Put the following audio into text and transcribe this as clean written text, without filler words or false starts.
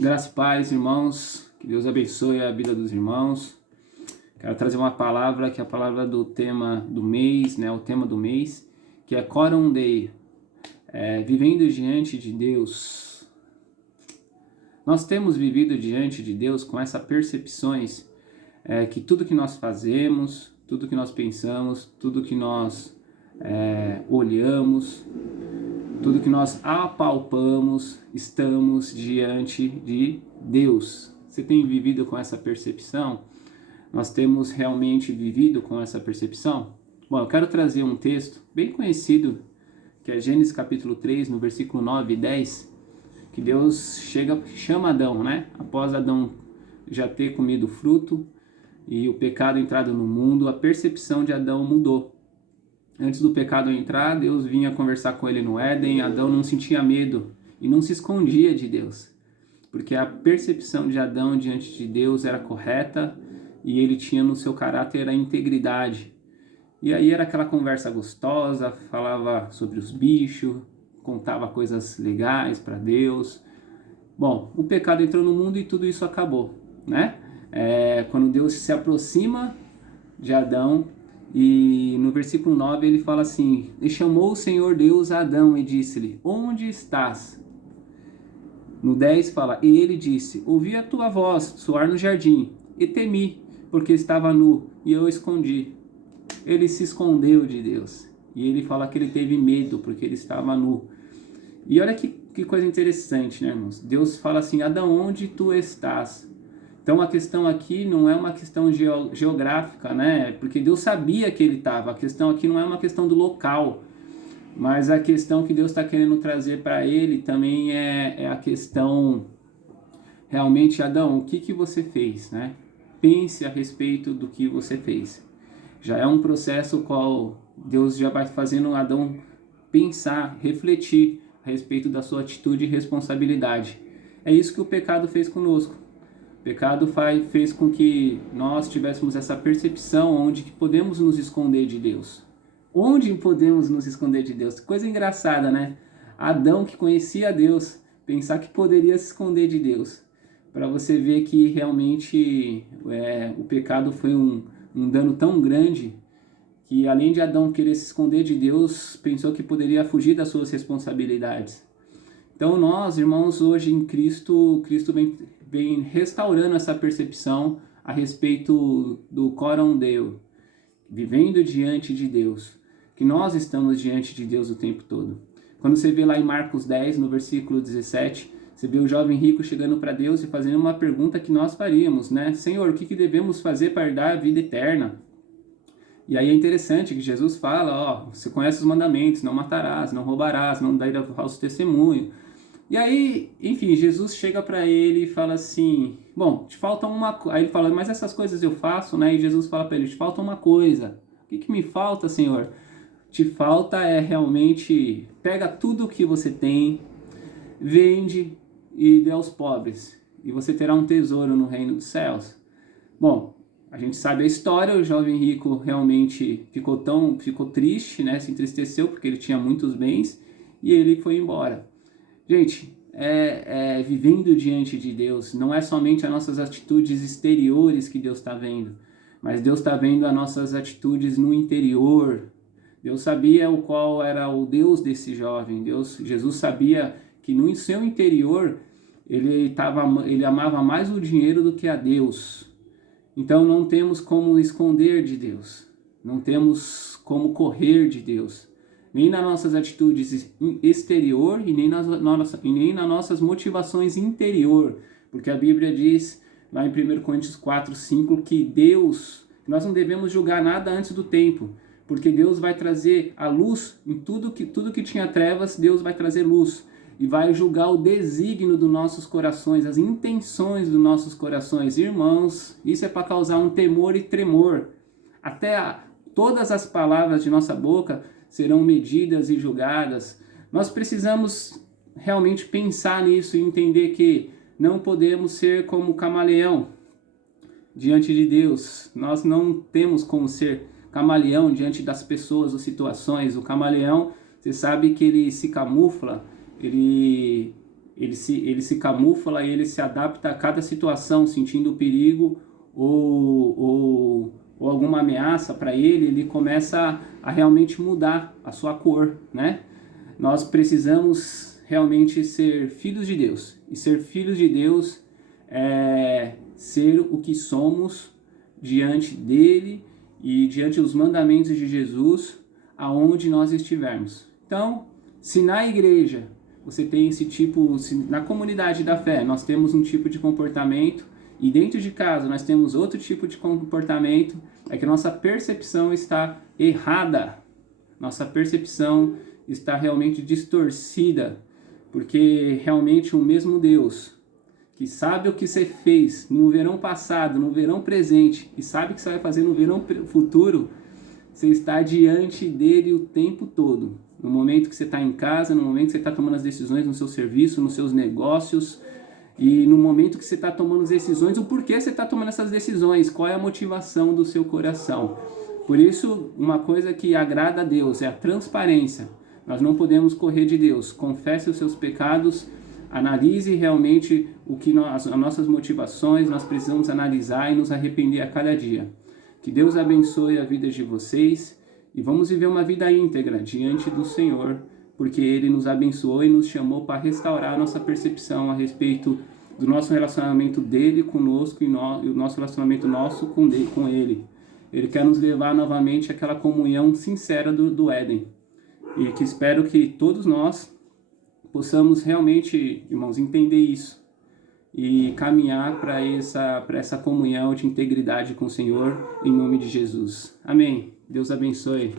Graça e paz, irmãos. Que Deus abençoe a vida dos irmãos. Quero trazer uma palavra que é a palavra do tema do mês, né? O tema do mês, que é Coram Dei, vivendo diante de Deus. Nós temos vivido diante de Deus com essas percepções que tudo que nós fazemos, tudo que nós pensamos, tudo que nós olhamos, tudo que nós apalpamos, estamos diante de Deus. Você tem vivido com essa percepção? Nós temos realmente vivido com essa percepção? Bom, eu quero trazer um texto bem conhecido, que é Gênesis capítulo 3, no versículo 9 e 10, que Deus chama Adão, né? Após Adão já ter comido o fruto e o pecado entrado no mundo, a percepção de Adão mudou. Antes do pecado entrar, Deus vinha conversar com ele no Éden, Adão não sentia medo e não se escondia de Deus, porque a percepção de Adão diante de Deus era correta e ele tinha no seu caráter a integridade. E aí era aquela conversa gostosa, falava sobre os bichos, contava coisas legais para Deus. Bom, o pecado entrou no mundo e tudo isso acabou, né? Quando Deus se aproxima de Adão, e no versículo 9 ele fala assim: e chamou o Senhor Deus a Adão e disse-lhe, onde estás? No 10 fala, e ele disse, ouvi a tua voz soar no jardim, e temi, porque estava nu, e eu escondi. Ele se escondeu de Deus, e ele fala que ele teve medo, porque ele estava nu. E olha que coisa interessante, né, irmãos? Deus fala assim, Adão, onde tu estás? Então a questão aqui não é uma questão geográfica, né? Porque Deus sabia que ele estava. A questão aqui não é uma questão do local, mas a questão que Deus está querendo trazer para ele também é a questão, realmente, Adão, o que você fez, né? Pense a respeito do que você fez. Já é um processo qual Deus já vai fazendo Adão pensar, refletir a respeito da sua atitude e responsabilidade. É isso que o pecado fez conosco. O pecado fez com que nós tivéssemos essa percepção onde podemos nos esconder de Deus. Onde podemos nos esconder de Deus? Coisa engraçada, né? Adão, que conhecia Deus, pensar que poderia se esconder de Deus. Para você ver que realmente o pecado foi um dano tão grande que, além de Adão querer se esconder de Deus, pensou que poderia fugir das suas responsabilidades. Então nós, irmãos, hoje em Cristo vem restaurando essa percepção a respeito do Coram Dei, vivendo diante de Deus, que nós estamos diante de Deus o tempo todo. Quando você vê lá em Marcos 10, no versículo 17, você vê o jovem rico chegando para Deus e fazendo uma pergunta que nós faríamos, né? Senhor, o que devemos fazer para herdar a vida eterna? E aí é interessante que Jesus fala, você conhece os mandamentos, não matarás, não roubarás, não darás falso testemunho. E aí, enfim, Jesus chega para ele e fala assim, bom, te falta uma coisa. Aí ele fala, mas essas coisas eu faço, né? E Jesus fala para ele, te falta uma coisa. O que me falta, Senhor? Te falta realmente, pega tudo o que você tem, vende e dê aos pobres. E você terá um tesouro no reino dos céus. Bom, a gente sabe a história, o jovem rico realmente ficou triste, né? Se entristeceu porque ele tinha muitos bens e ele foi embora. Gente, vivendo diante de Deus, não é somente as nossas atitudes exteriores que Deus está vendo, mas Deus está vendo as nossas atitudes no interior. Deus sabia o qual era o Deus desse jovem. Jesus sabia que no seu interior ele amava mais o dinheiro do que a Deus. Então não temos como esconder de Deus, não temos como correr de Deus. Nem nas nossas atitudes exterior e nem nas nossas motivações interior. Porque a Bíblia diz, lá em 1 Coríntios 4, 5, que nós não devemos julgar nada antes do tempo. Porque Deus vai trazer a luz em tudo que tinha trevas, Deus vai trazer luz. E vai julgar o desígnio dos nossos corações, as intenções dos nossos corações. Irmãos, isso é para causar um temor e tremor. Todas as palavras de nossa boca serão medidas e julgadas. Nós precisamos realmente pensar nisso e entender que não podemos ser como camaleão diante de Deus. Nós não temos como ser camaleão diante das pessoas ou situações. O camaleão, você sabe que ele se camufla, ele ele se camufla, ele se adapta a cada situação, sentindo perigo ou alguma ameaça para ele começa a realmente mudar a sua cor, né? Nós precisamos realmente ser filhos de Deus, e ser filhos de Deus é ser o que somos diante dele e diante dos mandamentos de Jesus, aonde nós estivermos. Então, se na igreja você tem esse tipo, se na comunidade da fé nós temos um tipo de comportamento e dentro de casa nós temos outro tipo de comportamento, é que nossa percepção está errada, nossa percepção está realmente distorcida, porque realmente o mesmo Deus que sabe o que você fez no verão passado, no verão presente, e sabe o que você vai fazer no verão futuro, você está diante dele o tempo todo. No momento que você está em casa, no momento que você está tomando as decisões no seu serviço, nos seus negócios, e no momento que você está tomando as decisões, o porquê você está tomando essas decisões, qual é a motivação do seu coração. Por isso, uma coisa que agrada a Deus é a transparência. Nós não podemos correr de Deus. Confesse os seus pecados, analise realmente as nossas motivações, nós precisamos analisar e nos arrepender a cada dia. Que Deus abençoe a vida de vocês e vamos viver uma vida íntegra diante do Senhor, porque Ele nos abençoou e nos chamou para restaurar a nossa percepção a respeito do nosso relacionamento dele conosco e o nosso relacionamento nosso com Ele. Ele quer nos levar novamente àquela comunhão sincera do Éden. E que espero que todos nós possamos realmente, irmãos, entender isso e caminhar para essa comunhão de integridade com o Senhor, em nome de Jesus. Amém. Deus abençoe.